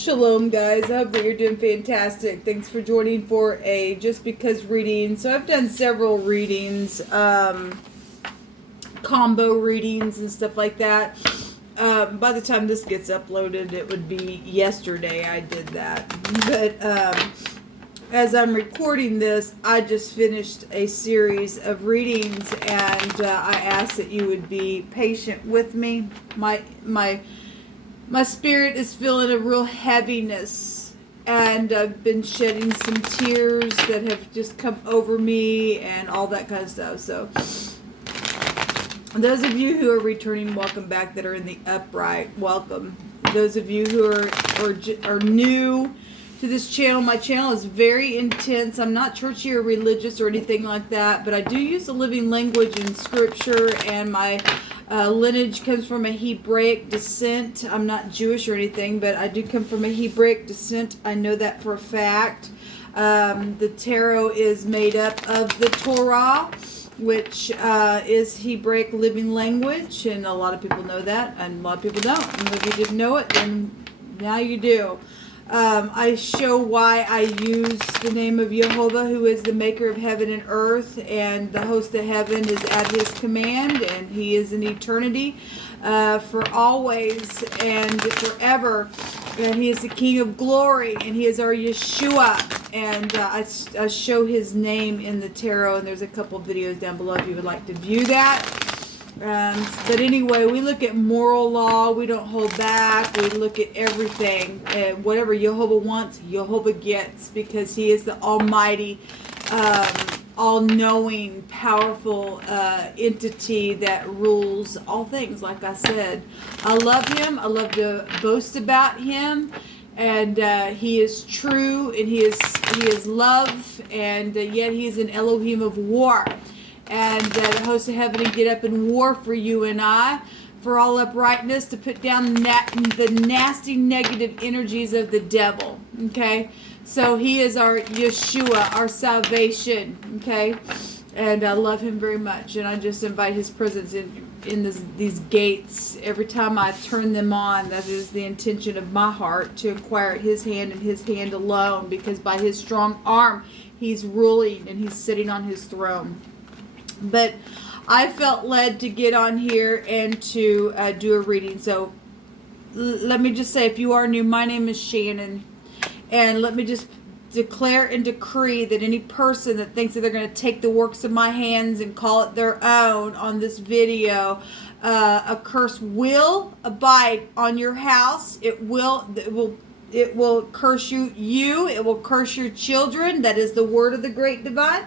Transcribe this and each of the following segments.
Shalom, guys. I hope that you're doing fantastic. Thanks for joining for a Just Because reading. So I've done several readings, combo readings and stuff like that. By the time this gets uploaded, it would be yesterday I did that. But as I'm recording this, I just finished a series of readings, and I ask that you would be patient with me. My spirit is feeling a real heaviness, and I've been shedding some tears that have just come over me and all that kind of stuff. So those of you who are returning, welcome back. That are in the upright, welcome. Those of you who are new to this channel, my channel is very intense. I'm not churchy or religious or anything like that, but I do use the living language in scripture, and my lineage comes from a Hebraic descent. I'm not Jewish or anything, but I do come from a Hebraic descent. I know that for a fact. The tarot is made up of the Torah, which is Hebraic living language, and a lot of people know that, and a lot of people don't. And if you didn't know it, then now you do. I show why I use the name of Jehovah, who is the maker of heaven and earth, and the host of heaven is at his command, and he is in eternity, for always and forever, and he is the King of glory, and he is our Yeshua, and I show his name in the tarot, and there's a couple of videos down below if you would like to view that. But anyway, we look at moral law. We don't hold back. We look at everything. Whatever Jehovah wants, Jehovah gets, because he is the almighty, all-knowing, powerful entity that rules all things, like I said. I love him. I love to boast about him. And he is true, and he is love, and yet he is an Elohim of war. And the host of heaven to get up and war for you and I, for all uprightness, to put down the nasty negative energies of the devil. Okay, so he is our Yeshua, our salvation. Okay, and I love him very much, and I just invite his presence in these gates every time I turn them on. That is the intention of my heart, to inquire at his hand and his hand alone, because by his strong arm he's ruling and he's sitting on his throne. But I felt led to get on here and to do a reading. So let me just say, if you are new, my name is Shannon. And let me just declare and decree that any person that thinks that they're going to take the works of my hands and call it their own on this video, a curse will abide on your house. It will curse you. It will curse your children. That is the word of the great divine.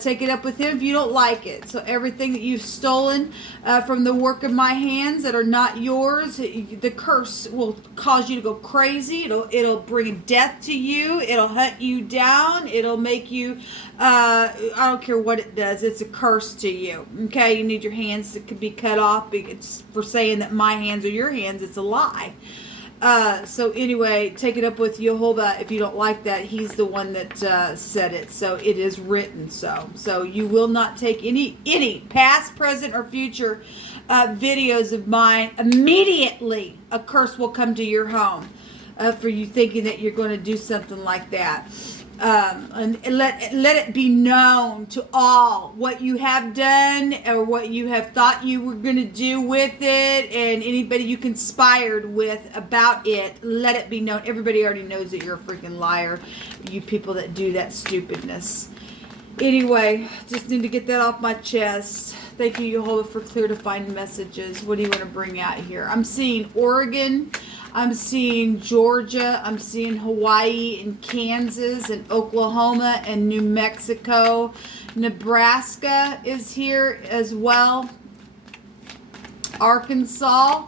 Take it up with him if you don't like it. So everything that you've stolen from the work of my hands that are not yours, the curse will cause you to go crazy. It'll bring death to you. It'll hunt you down. It'll make you, I don't care what it does. It's a curse to you. Okay, you need your hands to be cut off. It's for saying that my hands are your hands. It's a lie. So anyway, take it up with Jehovah if you don't like that. He's the one that said it. So it is written so. So you will not take any past, present, or future videos of mine. Immediately a curse will come to your home for you thinking that you're going to do something like that. And let it be known to all what you have done or what you have thought you were going to do with it, and anybody you conspired with about it. Let it be known. Everybody already knows that you're a freaking liar, you people that do that stupidness. Anyway, just need to get that off my chest. Thank you, Jehovah, for clear defined messages. What do you want to bring out here? I'm seeing Oregon. I'm seeing Georgia. I'm seeing Hawaii and Kansas and Oklahoma and New Mexico. Nebraska is here as well. Arkansas.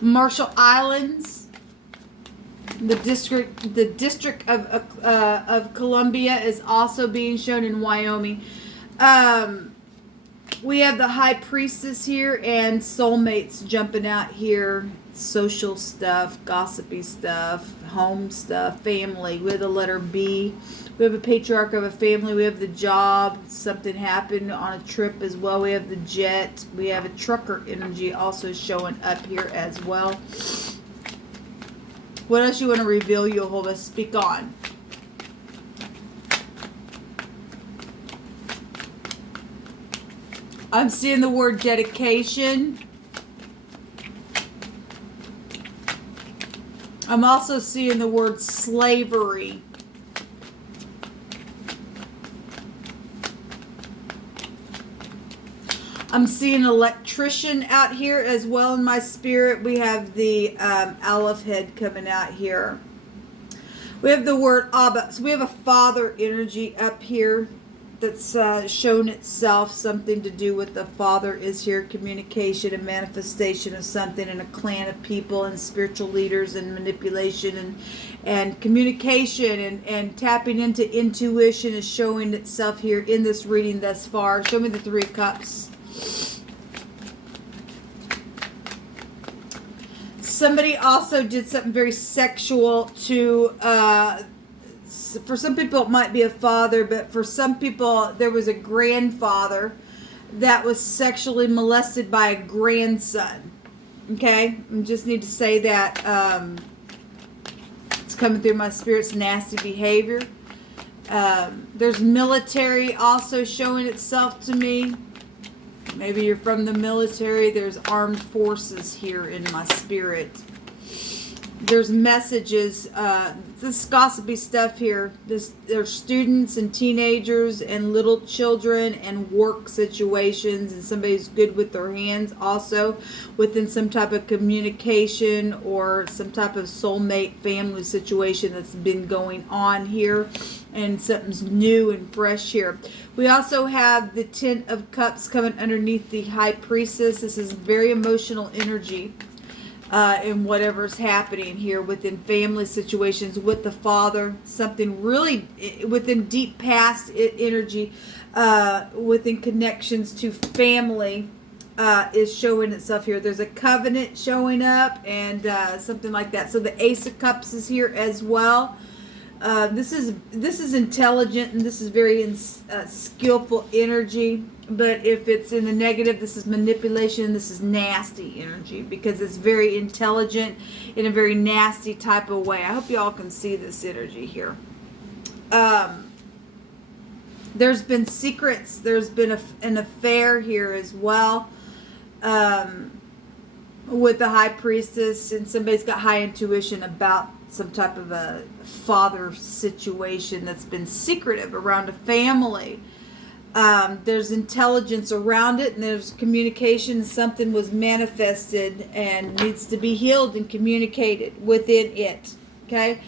Marshall Islands. The District of Columbia is also being shown in Wyoming. We have the High Priestess here and soulmates jumping out here. Social stuff, gossipy stuff, home stuff, family. We have the letter B. We have a patriarch of a family. We have the job. Something happened on a trip as well. We have the jet. We have a trucker energy also showing up here as well. What else you want to reveal, Jehovah? Speak on. I'm seeing the word dedication. I'm also seeing the word slavery. I'm seeing electrician out here as well in my spirit. We have the Aleph head coming out here. We have the word Abba. So we have a father energy up here that's shown itself. Something to do with the father is here. Communication and manifestation of something in a clan of people and spiritual leaders and manipulation and communication and tapping into intuition is showing itself here in this reading thus far. Show me the Three of Cups. Somebody also did something very sexual to for some people it might be a father, but for some people there was a grandfather that was sexually molested by a grandson. Okay, I just need to say that it's coming through my spirit's nasty behavior. There's military also showing itself to me. Maybe you're from the military. There's armed forces here in my spirit. There's messages. This gossipy stuff here. There's students and teenagers and little children and work situations, and somebody's good with their hands also within some type of communication or some type of soulmate family situation that's been going on here, and something's new and fresh here. We also have the Ten of Cups coming underneath the High Priestess. This is very emotional energy. In whatever's happening here within family situations with the father, something really within deep past energy, within connections to family, is showing itself here. There's a covenant showing up and something like that. So the Ace of Cups is here as well. This is intelligent and this is very skillful energy. But if it's in the negative, this is manipulation. This is nasty energy because it's very intelligent in a very nasty type of way. I hope you all can see this energy here. There's been secrets. There's been an affair here as well with the High Priestess, and somebody's got high intuition about some type of a father situation that's been secretive around a family. There's intelligence around it, and there's communication. Something was manifested and needs to be healed and communicated within it. Okay.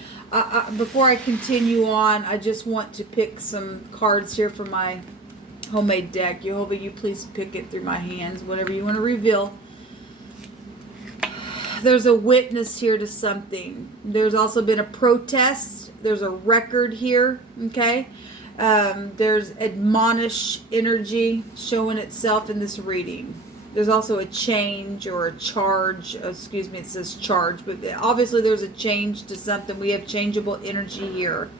Before I continue on, I just want to pick some cards here for my homemade deck. Jehovah, you please pick it through my hands, whatever you want to reveal. There's a witness here to something. There's also been a protest. There's a record here. Okay. There's admonish energy showing itself in this reading. There's also a change or a charge. Excuse me, it says charge, but obviously there's a change to something. We have changeable energy here.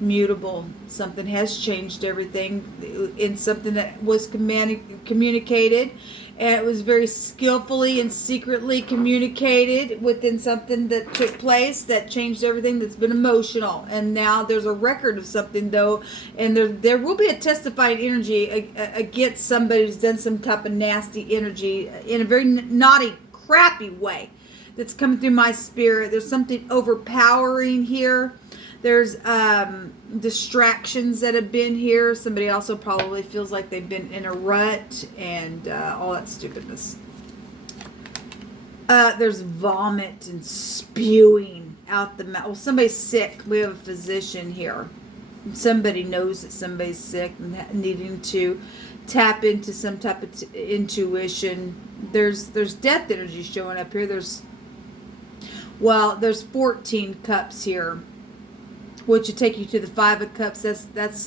Mutable. Something has changed everything in something that was communicated, and it was very skillfully and secretly communicated within something that took place that changed everything. That's been emotional, and now there's a record of something though, and there will be a testifying energy against somebody who's done some type of nasty energy in a very naughty, crappy way that's coming through my spirit. There's something overpowering here. There's distractions that have been here. Somebody also probably feels like they've been in a rut and all that stupidness. There's vomit and spewing out the mouth. Well, somebody's sick. We have a physician here. Somebody knows that somebody's sick and needing to tap into some type of intuition. There's death energy showing up here. There's 14 cups here, which would take you to the Five of Cups. That's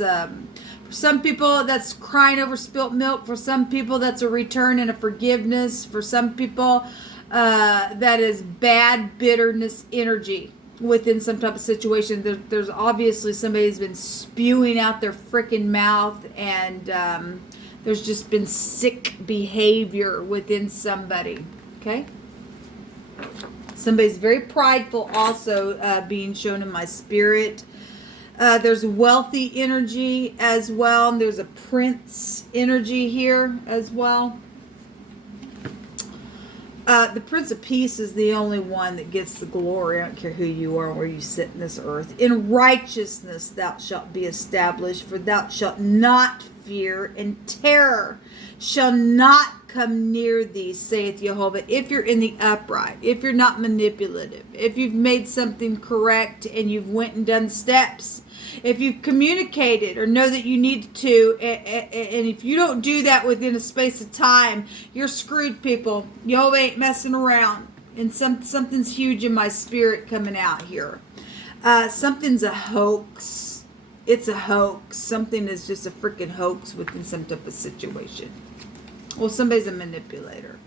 For some people, that's crying over spilt milk. For some people, that's a return and a forgiveness. For some people, that is bad bitterness energy within some type of situation. There's obviously somebody who's been spewing out their freaking mouth, and there's just been sick behavior within somebody. Okay? Somebody's very prideful also being shown in my spirit. There's wealthy energy as well. There's a prince energy here as well. The Prince of Peace is the only one that gets the glory. I don't care who you are, where you sit in this earth. In righteousness thou shalt be established, for thou shalt not fear, and terror shall not come near thee, saith Jehovah. If you're in the upright, if you're not manipulative, if you've made something correct and you've went and done steps, if you've communicated or know that you need to, and if you don't do that within a space of time, you're screwed, people. Jehovah ain't messing around. And something's huge in my spirit coming out here. Something's a hoax. It's a hoax. Something is just a freaking hoax within some type of situation. Well, somebody's a manipulator.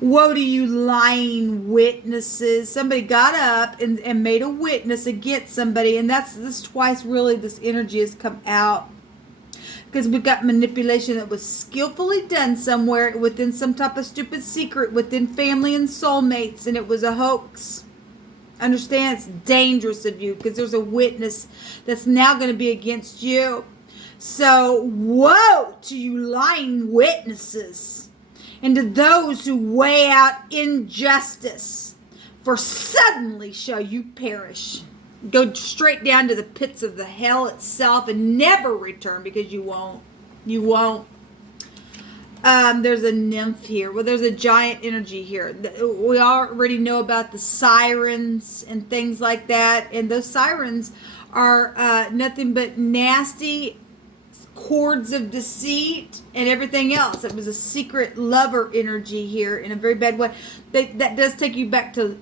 Woe to you lying witnesses. Somebody got up and made a witness against somebody. And this twice really this energy has come out. Because we've got manipulation that was skillfully done somewhere within some type of stupid secret within family and soulmates. And it was a hoax. Understand? It's dangerous of you because there's a witness that's now going to be against you. So, woe to you lying witnesses, and to those who weigh out injustice, for suddenly shall you perish. Go straight down to the pits of the hell itself and never return, because you won't. You won't. There's a nymph here. Well, there's a giant energy here. We already know about the sirens and things like that. And those sirens are nothing but nasty cords of deceit and everything else. It was a secret lover energy here in a very bad way. That does take you back to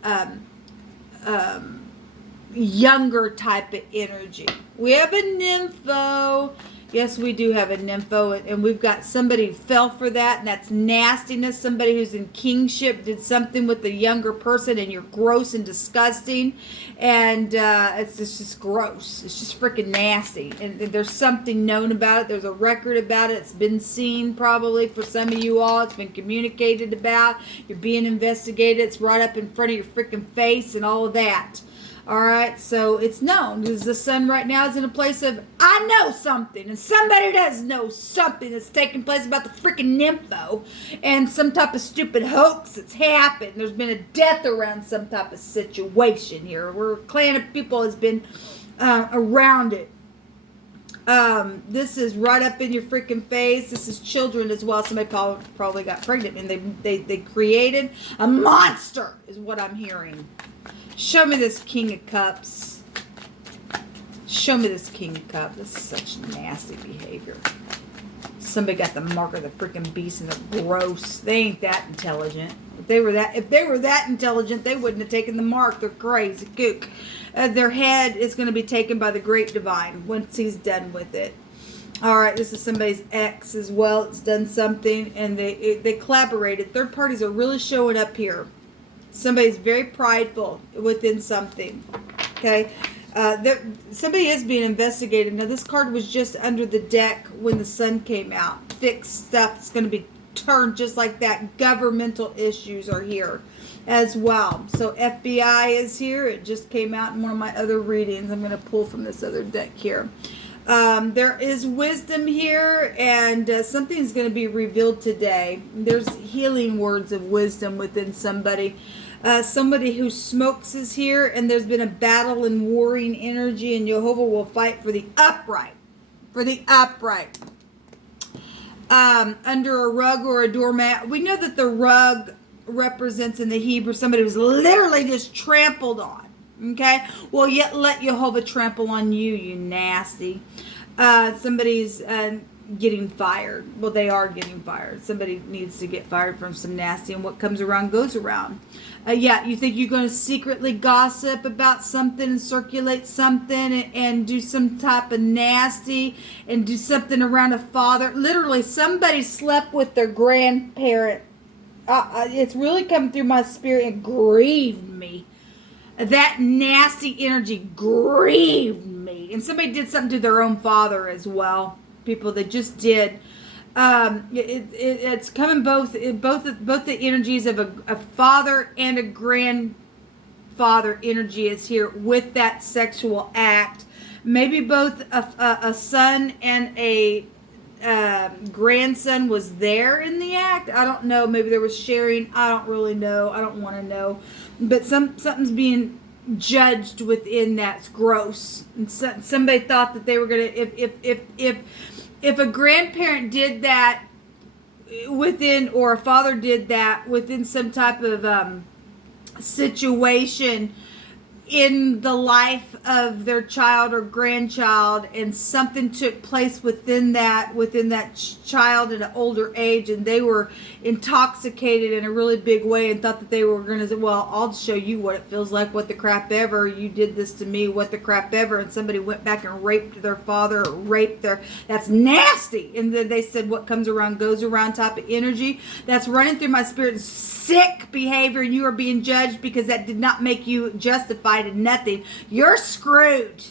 younger type of energy. We have a nympho. Yes, we do have a nympho, and we've got somebody who fell for that, and that's nastiness. Somebody who's in kingship did something with the younger person, and you're gross and disgusting, and it's just gross. It's just freaking nasty, and there's something known about it. There's a record about it. It's been seen probably for some of you all. It's been communicated about. You're being investigated. It's right up in front of your freaking face and all of that. All right, so it's known because the sun right now is in a place of, I know something, and somebody does know something that's taking place about the freaking nympho and some type of stupid hoax that's happened. There's been a death around some type of situation here. Where a clan of people has been around it. This is right up in your freaking face. This is children as well. Somebody probably got pregnant, and they created a monster, is what I'm hearing. Show me this King of Cups. Show me this King of Cups. This is such nasty behavior. Somebody got the mark of the freaking beast, and they're gross. They ain't that intelligent. If they were that intelligent, they wouldn't have taken the mark. They're crazy kook. Their head is going to be taken by the great divine once he's done with it. All right, this is somebody's ex as well. It's done something, and they collaborated. Third parties are really showing up here. Somebody's very prideful within something. Okay. Somebody is being investigated. Now, this card was just under the deck when the sun came out. Fixed stuff is going to be turned just like that. Governmental issues are here as well. So, FBI is here. It just came out in one of my other readings. I'm going to pull from this other deck here. There is wisdom here, and something's going to be revealed today. There's healing words of wisdom within somebody. Somebody who smokes is here, and there's been a battle and warring energy, and Jehovah will fight for the upright. For the upright. Under a rug or a doormat. We know that the rug represents in the Hebrew somebody who's literally just trampled on. Okay? Well, yet let Jehovah trample on you, you nasty. Somebody's getting fired. Well, they are getting fired. Somebody needs to get fired from some nasty, and what comes around goes around. Yeah, you think you're going to secretly gossip about something and circulate something and do some type of nasty and do something around a father. Literally, somebody slept with their grandparent. It's really come through my spirit and grieved me. That nasty energy grieved me. And somebody did something to their own father as well. People that just did. It's coming both the energies of a father and a grandfather energy is here with that sexual act. Maybe both a son and a grandson was there in the act. I don't know. Maybe there was sharing. I don't really know. I don't want to know. But something's being judged within that's gross. And somebody thought that they were gonna if a grandparent did that within, or a father did that within some type of situation in the life of their child or grandchild, and something took place within that child at an older age, and they were intoxicated in a really big way and thought that they were going to say, well, I'll show you what it feels like, what the crap ever, you did this to me, what the crap ever, and somebody went back and raped their father, or that's nasty. And then they said what comes around goes around type of energy. That's running through my spirit. Sick behavior. You are being judged because that did not make you justified in nothing. You're screwed.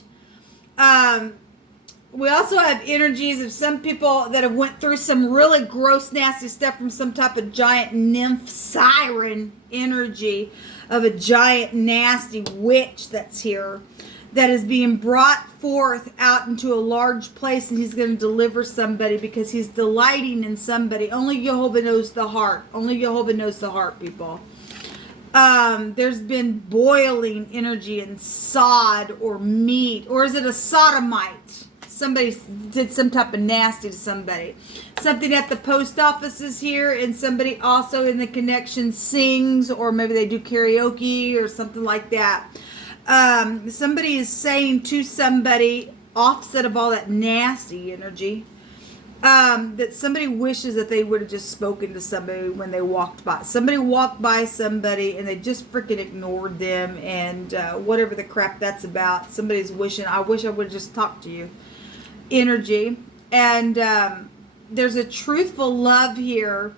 We also have energies of some people that have went through some really gross, nasty stuff from some type of giant nymph siren energy of a giant, nasty witch that's here, that is being brought forth out into a large place, and he's going to deliver somebody because he's delighting in somebody. Only Jehovah knows the heart. Only Jehovah knows the heart, people. There's been boiling energy in sod or meat, or is it a sodomite? Somebody did some type of nasty to somebody. Something at the post office is here, and somebody also in the connection sings, or maybe they do karaoke or something like that. Somebody is saying to somebody, offset of all that nasty energy, that somebody wishes that they would have just spoken to somebody when they walked by. Somebody walked by somebody and they just freaking ignored them, and whatever the crap that's about. Somebody's wishing, I wish I would have just talked to you energy. And there's a truthful love here.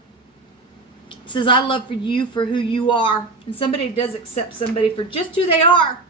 It says, I love for you for who you are. And somebody does accept somebody for just who they are.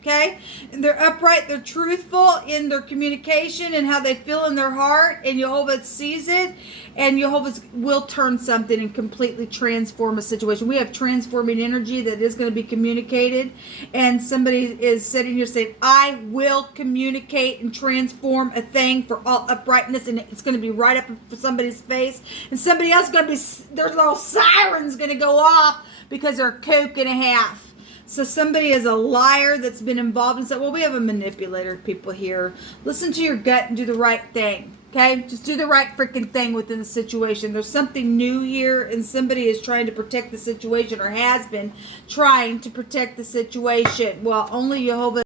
Okay? And they're upright, they're truthful in their communication and how they feel in their heart, and Jehovah sees it, and Jehovah will turn something and completely transform a situation. We have transforming energy that is going to be communicated, and somebody is sitting here saying, I will communicate and transform a thing for all uprightness, and it's going to be right up for somebody's face, and somebody else is going to be, their little siren's going to go off because they're a kook and a half. So somebody is a liar that's been involved and said, well, we have a manipulator people here. Listen to your gut and do the right thing. Okay? Just do the right freaking thing within the situation. There's something new here, and somebody is trying to protect the situation, or has been trying to protect the situation. Well, only Jehovah